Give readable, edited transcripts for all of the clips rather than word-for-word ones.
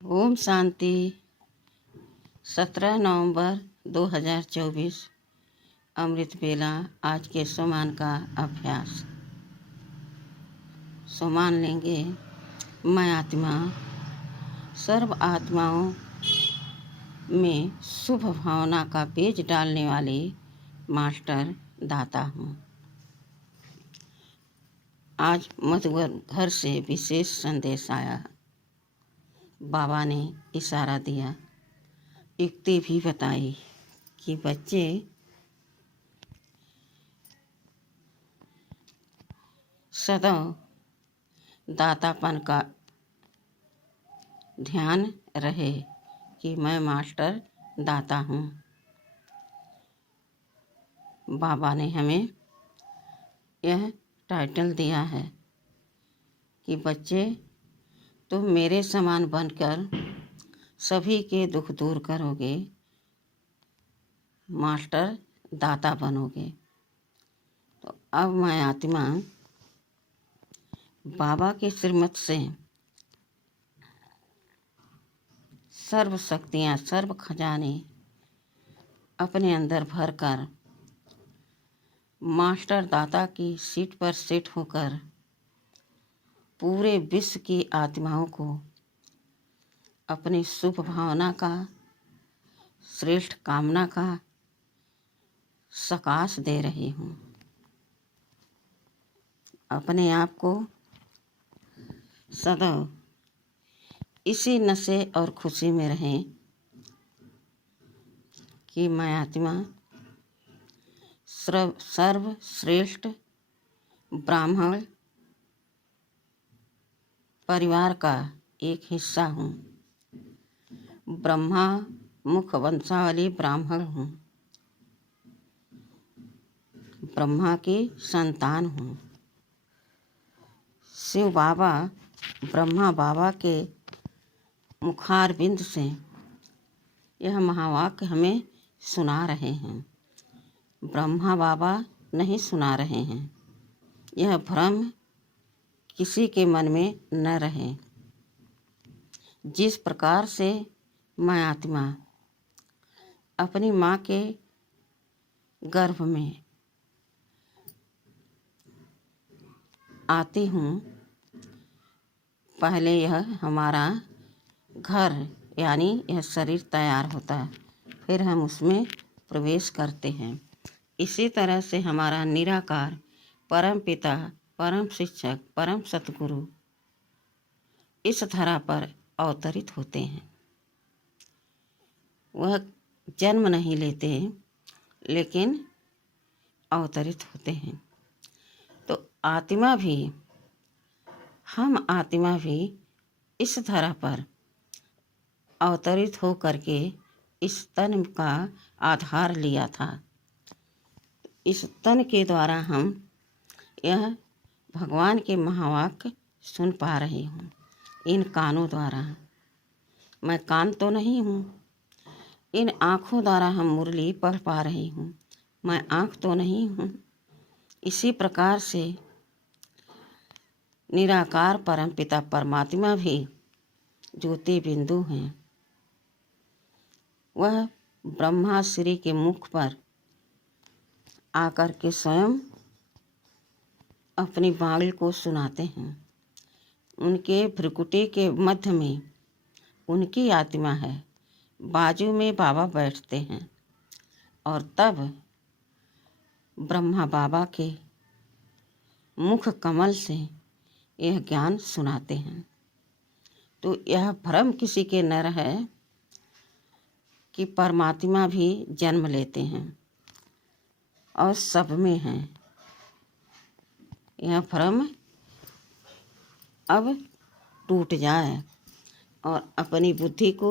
ओम शांति। 17 नवंबर 2024 अमृत बेला। आज के सोमान का अभ्यास। सोमान लेंगे। मैं आत्मा सर्व आत्माओं में शुभ भावना का बीज डालने वाली मास्टर दाता हूँ। आज मधुवर घर से विशेष संदेश आया। बाबा ने इशारा दिया, युक्ति भी बताई कि बच्चे सदैव दातापन का ध्यान रहे कि मैं मास्टर दाता हूँ। बाबा ने हमें यह टाइटल दिया है कि बच्चे तुम मेरे समान बनकर सभी के दुख दूर करोगे, मास्टर दाता बनोगे। तो अब मैं आत्मा बाबा के श्रीमत से सर्व शक्तियाँ, सर्व खजाने अपने अंदर भरकर मास्टर दाता की सीट पर सेट होकर पूरे विश्व की आत्माओं को अपनी शुभ भावना का, श्रेष्ठ कामना का सकाश दे रही हूँ। अपने आप को सदैव इसी नशे और खुशी में रहें कि मैं आत्मा सर्वश्रेष्ठ ब्राह्मण परिवार का एक हिस्सा हूँ। ब्रह्मा मुख वंशावली ब्राह्मण हूँ। ब्रह्मा की संतान हूँ। शिव बाबा ब्रह्मा बाबा के मुखारविंद से यह महावाक्य हमें सुना रहे हैं। ब्रह्मा बाबा नहीं सुना रहे हैं। यह भ्रम किसी के मन में न रहे। जिस प्रकार से मैं आत्मा अपनी माँ के गर्भ में आती हूँ, पहले यह हमारा घर यानी यह शरीर तैयार होता है, फिर हम उसमें प्रवेश करते हैं। इसी तरह से हमारा निराकार परम पिता, परम शिक्षक, परम सतगुरु इस धरा पर अवतरित होते हैं। वह जन्म नहीं लेते लेकिन अवतरित होते हैं। तो आत्मा भी, हम आत्मा भी इस धरा पर अवतरित हो करके इस तन का आधार लिया था। इस तन के द्वारा हम यह भगवान के महावाक्य सुन पा रही हूँ। इन कानों द्वारा, मैं कान तो नहीं हूँ। इन आँखों द्वारा हम मुरली पढ़ पा रही हूँ। मैं आँख तो नहीं हूँ। इसी प्रकार से निराकार परम पिता परमात्मा भी ज्योति बिंदु हैं। वह ब्रह्मा श्री के मुख पर आकर के स्वयं अपनी बाणी को सुनाते हैं। उनके भ्रुकुटी के मध्य में उनकी आत्मा है। बाजू में बाबा बैठते हैं और तब ब्रह्मा बाबा के मुख कमल से यह ज्ञान सुनाते हैं। तो यह भ्रम किसी के न रहे कि परमात्मा भी जन्म लेते हैं और सब में हैं। यह भ्रम अब टूट जाए और अपनी बुद्धि को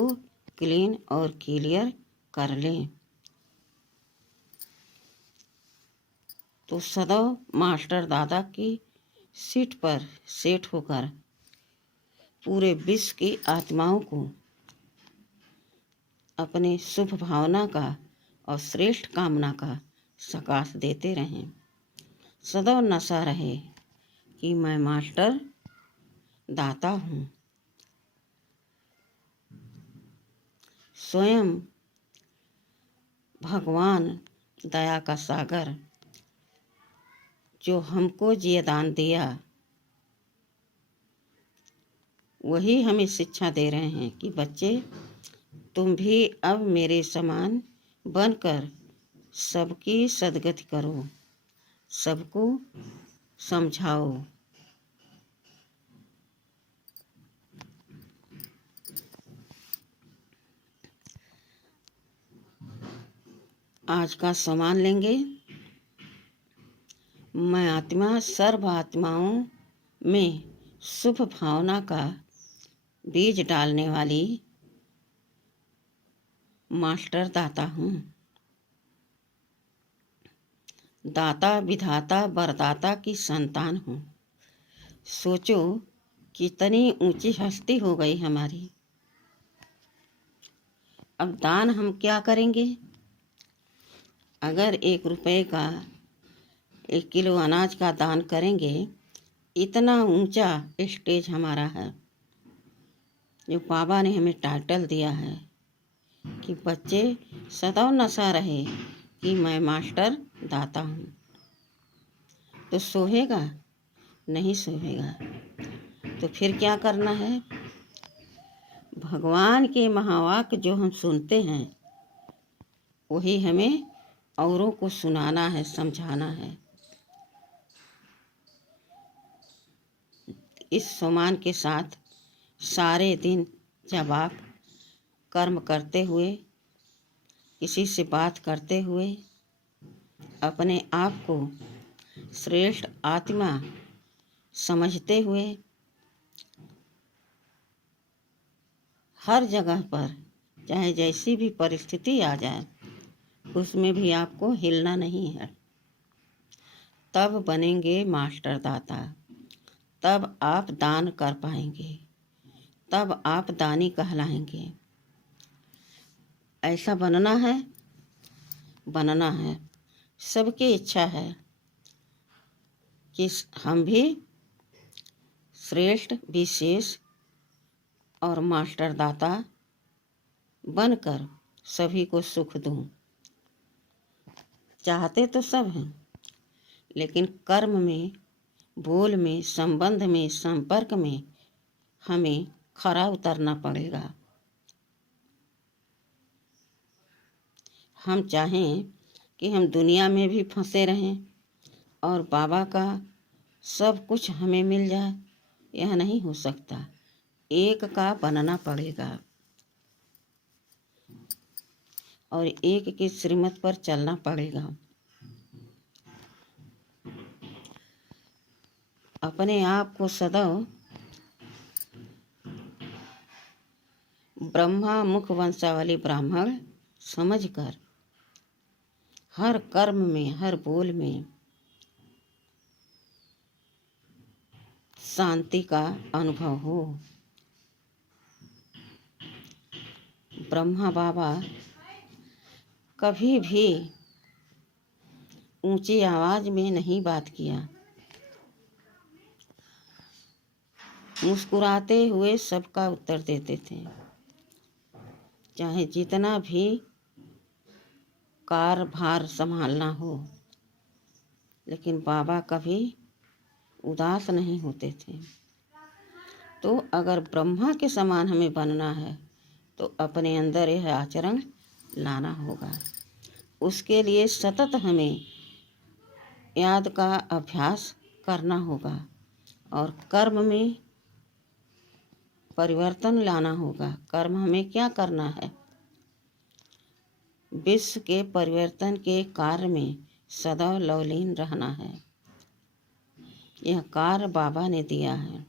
क्लीन और क्लियर कर लें। तो सदैव मास्टर दादा की सीट पर सेट होकर पूरे विश्व की आत्माओं को अपने शुभ भावना का और श्रेष्ठ कामना का सकाश देते रहें। सदैव नशा रहे कि मैं मास्टर दाता हूँ। स्वयं भगवान दया का सागर जो हमको ये दान दिया, वही हमें शिक्षा दे रहे हैं कि बच्चे, तुम भी अब मेरे समान बनकर सबकी सद्गति करो, सबको समझाओ। आज का सम्मान लेंगे। मैं आत्मा सर्व आत्माओं में शुभ भावना का बीज डालने वाली मास्टर दाता हूँ। दाता विधाता वरदाता की संतान हूँ। सोचो कितनी ऊंची हस्ती हो गई हमारी। अब दान हम क्या करेंगे? अगर 1 रुपये का 1 किलो अनाज का दान करेंगे, इतना ऊंचा स्टेज हमारा है, जो बाबा ने हमें टाइटल दिया है कि बच्चे सदैव नशा रहे कि मैं मास्टर दाता हूँ। तो सोहेगा? नहीं सोहेगा। तो फिर क्या करना है? भगवान के महावाक्य जो हम सुनते हैं, वही हमें औरों को सुनाना है, समझाना है। इस सम्मान के साथ सारे दिन जब आप कर्म करते हुए, किसी से बात करते हुए, अपने आप को श्रेष्ठ आत्मा समझते हुए, हर जगह पर चाहे जैसी भी परिस्थिति आ जाए, उसमें भी आपको हिलना नहीं है। तब बनेंगे मास्टर दाता, तब आप दान कर पाएंगे, तब आप दानी कहलाएंगे। ऐसा बनना है, बनना है। सबकी इच्छा है कि हम भी श्रेष्ठ, विशेष और मास्टर दाता बनकर सभी को सुख दूं। चाहते तो सब हैं, लेकिन कर्म में, बोल में, संबंध में, संपर्क में हमें खरा उतरना पड़ेगा। हम चाहें कि हम दुनिया में भी फंसे रहें और बाबा का सब कुछ हमें मिल जाए, यह नहीं हो सकता। एक का बनना पड़ेगा और एक की श्रीमत पर चलना पड़ेगा। अपने आप को सदैव ब्रह्मा मुख वंशावली ब्राह्मण समझकर हर कर्म में, हर बोल में शांति का अनुभव हो। ब्रह्मा बाबा कभी भी ऊंची आवाज में नहीं बात किया, मुस्कुराते हुए सबका उत्तर देते थे। चाहे जितना भी कारभार संभालना हो, लेकिन बाबा कभी उदास नहीं होते थे। तो अगर ब्रह्मा के समान हमें बनना है, तो अपने अंदर यह आचरण लाना होगा। उसके लिए सतत हमें याद का अभ्यास करना होगा और कर्म में परिवर्तन लाना होगा। कर्म हमें क्या करना है? विश्व के परिवर्तन के कार्य में सदैव लवलीन रहना है। यह कार्य बाबा ने दिया है।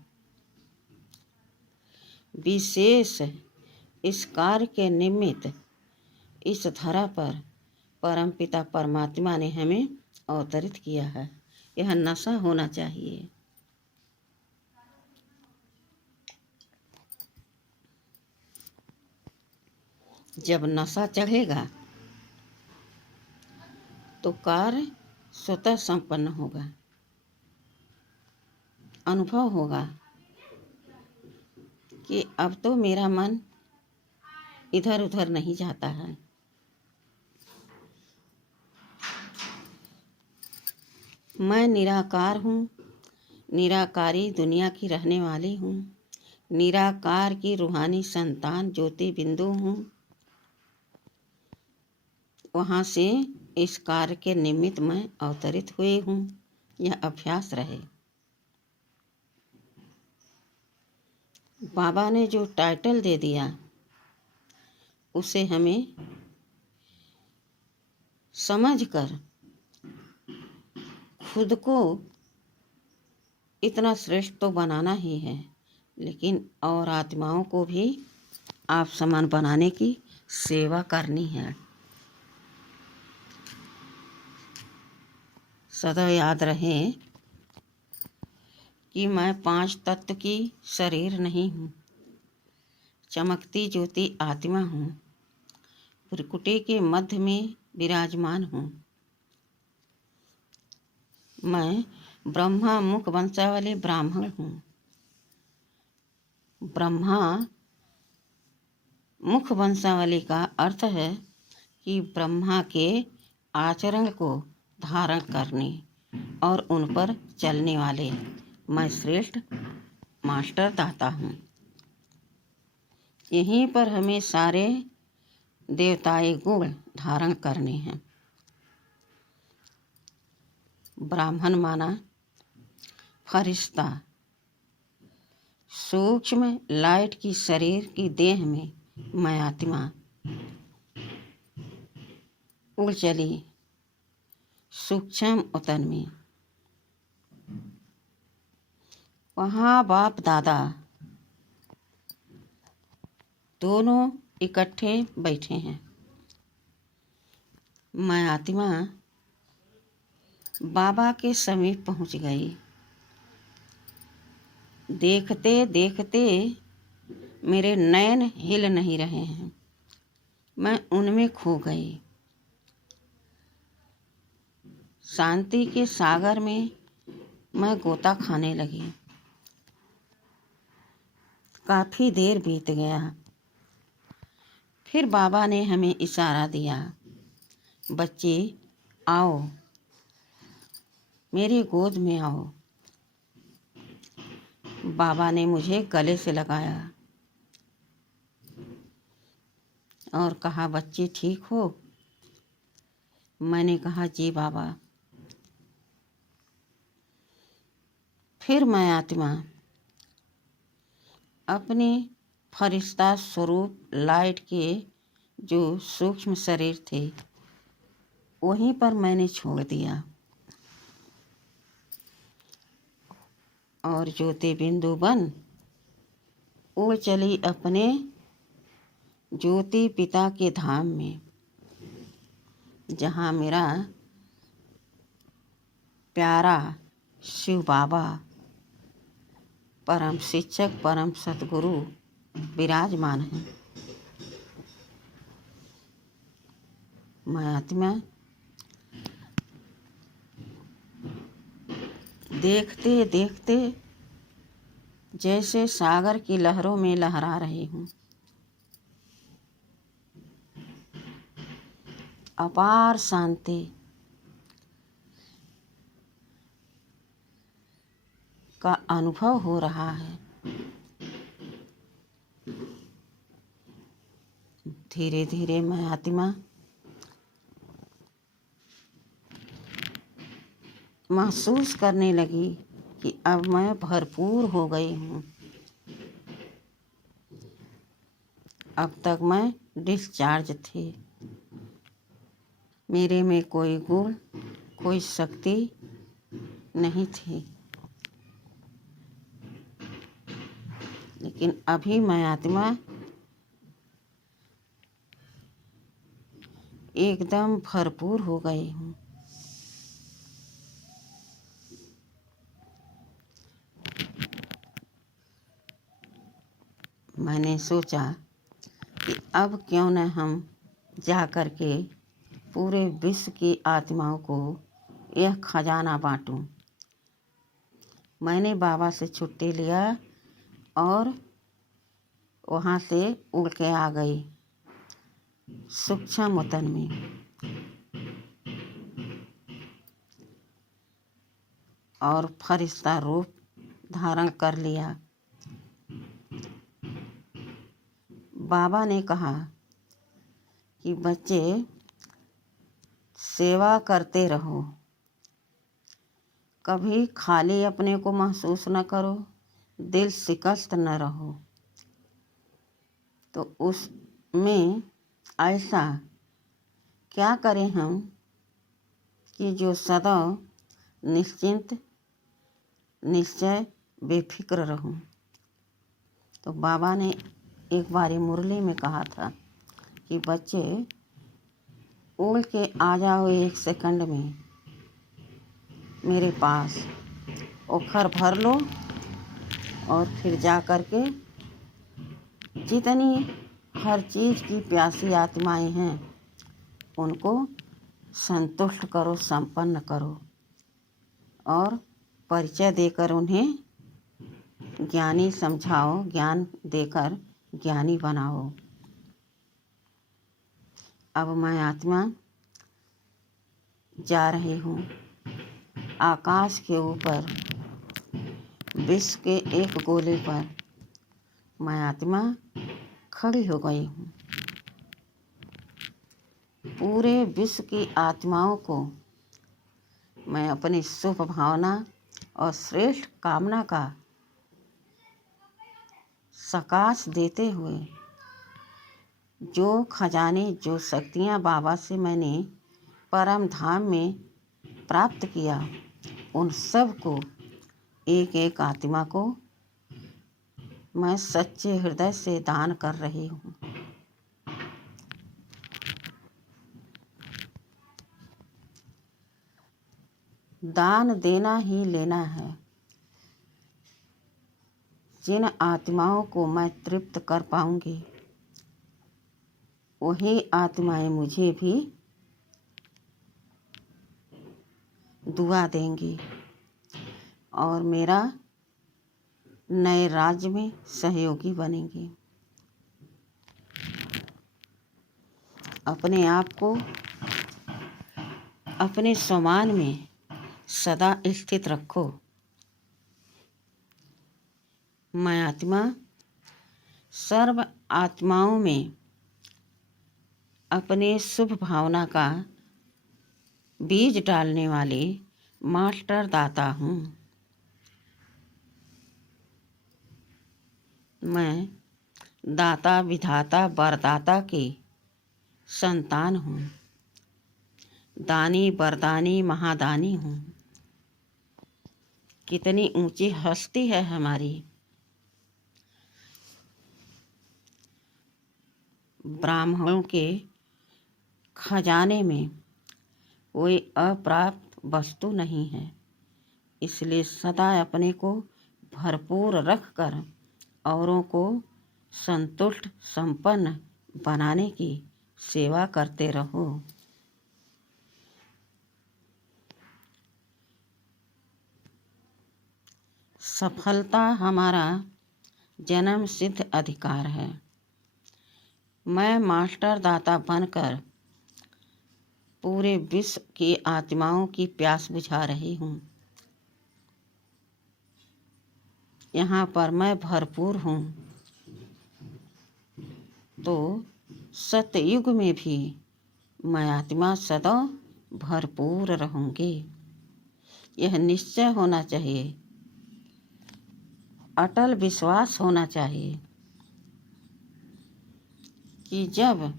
विशेष इस कार्य के निमित्त इस धरा पर परमपिता परमात्मा ने हमें अवतरित किया है। यह नशा होना चाहिए। जब नशा चढ़ेगा तो कार्य स्वतः संपन्न होगा। अनुभव होगा कि अब तो मेरा मन इधर उधर नहीं जाता है। मैं निराकार हूँ, निराकारी दुनिया की रहने वाली हूँ, निराकार की रूहानी संतान ज्योति बिंदु हूँ। वहाँ से इस कार्य के निमित्त मैं अवतरित हुई हूँ। यह अभ्यास रहे। बाबा ने जो टाइटल दे दिया उसे हमें समझकर खुद को इतना श्रेष्ठ तो बनाना ही है, लेकिन और आत्माओं को भी आप समान बनाने की सेवा करनी है। सदा याद रहे कि मैं 5 तत्व की शरीर नहीं हूँ, चमकती ज्योति आत्मा हूँ, त्रिकुटी के मध्य में विराजमान हूँ। मैं ब्रह्मा मुख वंशावली ब्राह्मण हूँ। ब्रह्मा मुख वंशावली का अर्थ है कि ब्रह्मा के आचरण को धारण करने और उन पर चलने वाले मैं श्रेष्ठ मास्टर दाता हूँ। यहीं पर हमें सारे देवताई गुण धारण करने हैं। ब्राह्मण माना फरिश्ता, सूक्ष्म लाइट की शरीर की देह में मैं आत्मा उड़ चली सूक्ष्म उतन में। वहाँ बाप दादा दोनों इकट्ठे बैठे हैं। मैं आत्मा बाबा के समीप पहुँच गई। देखते देखते मेरे नयन हिल नहीं रहे हैं, मैं उनमें खो गई। शांति के सागर में मैं गोता खाने लगी। काफ़ी देर बीत गया। फिर बाबा ने हमें इशारा दिया, बच्चे आओ, मेरी गोद में आओ। बाबा ने मुझे गले से लगाया और कहा, बच्चे ठीक हो? मैंने कहा, जी बाबा। फिर मैं आत्मा अपने फरिश्ता स्वरूप लाइट के जो सूक्ष्म शरीर थे वहीं पर मैंने छोड़ दिया और ज्योति बिंदु बन उड़ चली अपने ज्योति पिता के धाम में, जहाँ मेरा प्यारा शिव बाबा परम शिक्षक परम सतगुरु विराजमान हैं। मैं आत्मा देखते देखते जैसे सागर की लहरों में लहरा रही हूँ। अपार शांति का अनुभव हो रहा है। धीरे धीरे मैं आत्मा महसूस करने लगी कि अब मैं भरपूर हो गई हूँ। अब तक मैं डिस्चार्ज थी। मेरे में कोई गुण, कोई शक्ति नहीं थी, लेकिन अभी मैं आत्मा एकदम भरपूर हो गई हूँ। मैंने सोचा कि अब क्यों न हम जा कर के पूरे विश्व की आत्माओं को यह खजाना बांटूं। मैंने बाबा से छुट्टी लिया और वहाँ से उड़ के आ गई सूक्ष्म वतन में। और फरिश्ता रूप धारण कर लिया। बाबा ने कहा कि बच्चे, सेवा करते रहो, कभी खाली अपने को महसूस न करो, दिल शिकस्त न रहो। तो उसमें ऐसा क्या करें हम कि जो सदा निश्चिंत निश्चय बेफिक्र रहूं। तो बाबा ने एक बारी मुरली में कहा था कि बच्चे, उड़ के आ जाओ 1 सेकंड में मेरे पास, ओखर भर लो और फिर जा कर के जितनी हर चीज़ की प्यासी आत्माएं हैं उनको संतुष्ट करो, संपन्न करो और परिचय देकर उन्हें ज्ञानी समझाओ, ज्ञान देकर ज्ञानी बनाओ। अब मैं आत्मा जा रही हूँ आकाश के ऊपर, विश्व के एक गोले पर मैं आत्मा खड़ी हो गई हूँ। पूरे विश्व की आत्माओं को मैं अपनी शुभ भावना और श्रेष्ठ कामना का सकाश देते हुए जो खजाने, जो शक्तियाँ बाबा से मैंने परम धाम में प्राप्त किया, उन सब को, एक एक आत्मा को मैं सच्चे हृदय से दान कर रही हूँ। दान देना ही लेना है। जिन आत्माओं को मैं तृप्त कर पाऊंगी वही आत्माएं मुझे भी दुआ देंगी और मेरा नए राज्य में सहयोगी बनेंगी। अपने आप को अपने सम्मान में सदा स्थित रखो। मैं आत्मा सर्व आत्माओं में अपने शुभ भावना का बीज डालने वाले मास्टर दाता हूँ। मैं दाता विधाता वरदाता की संतान हूँ। दानी वरदानी महादानी हूँ। कितनी ऊंची हस्ती है हमारी। ब्राह्मणों के खजाने में कोई अप्राप्त वस्तु नहीं है, इसलिए सदा अपने को भरपूर रखकर औरों को संतुष्ट संपन्न बनाने की सेवा करते रहो। सफलता हमारा जन्म सिद्ध अधिकार है। मैं मास्टर दाता बनकर पूरे विश्व की आत्माओं की प्यास बुझा रही हूँ। यहाँ पर मैं भरपूर हूँ तो सतयुग में भी मैं आत्मा सदा भरपूर रहूँगी। यह निश्चय होना चाहिए, अटल विश्वास होना चाहिए कि जब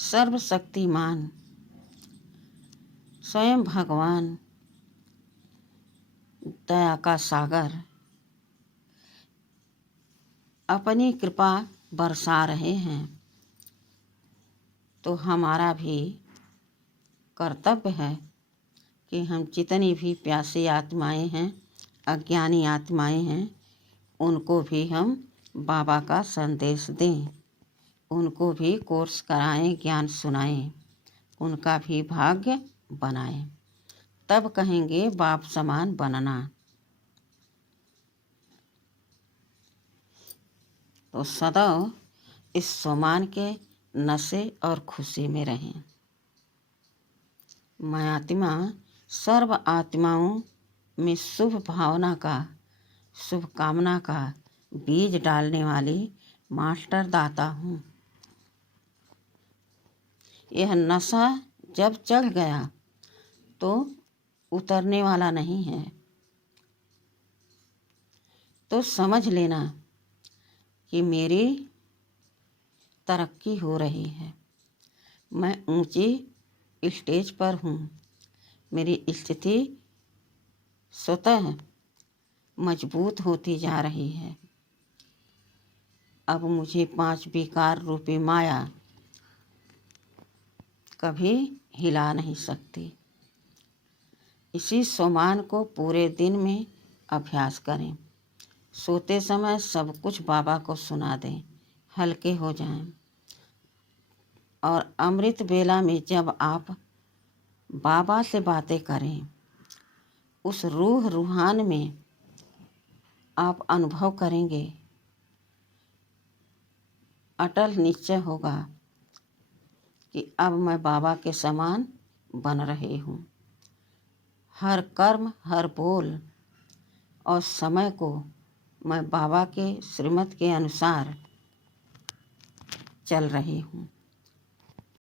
सर्वशक्तिमान स्वयं भगवान दया का सागर अपनी कृपा बरसा रहे हैं तो हमारा भी कर्तव्य है कि हम जितनी भी प्यासी आत्माएं हैं, अज्ञानी आत्माएं हैं, उनको भी हम बाबा का संदेश दें, उनको भी कोर्स कराएं, ज्ञान सुनाएं, उनका भी भाग्य बनाएं। तब कहेंगे बाप समान बनना। तो सदा इस सम्मान के नशे और खुशी में रहें। मैं आत्मा सर्व आत्माओं में शुभ भावना का, शुभ कामना का बीज डालने वाली मास्टर दाता हूँ। यह नशा जब चढ़ गया तो उतरने वाला नहीं है। तो समझ लेना कि मेरी तरक्की हो रही है। मैं ऊंची स्टेज पर हूँ। मेरी स्थिति स्वतः मजबूत होती जा रही है। अब मुझे 5 विकार रूपी माया कभी हिला नहीं सकती। इसी सोमान को पूरे दिन में अभ्यास करें। सोते समय सब कुछ बाबा को सुना दें, हल्के हो जाएं। और अमृत बेला में जब आप बाबा से बातें करें, उस रूह रूहान में आप अनुभव करेंगे, अटल निश्चय होगा कि अब मैं बाबा के समान बन रही हूँ। हर कर्म, हर बोल और समय को मैं बाबा के श्रीमत के अनुसार चल रही हूँ।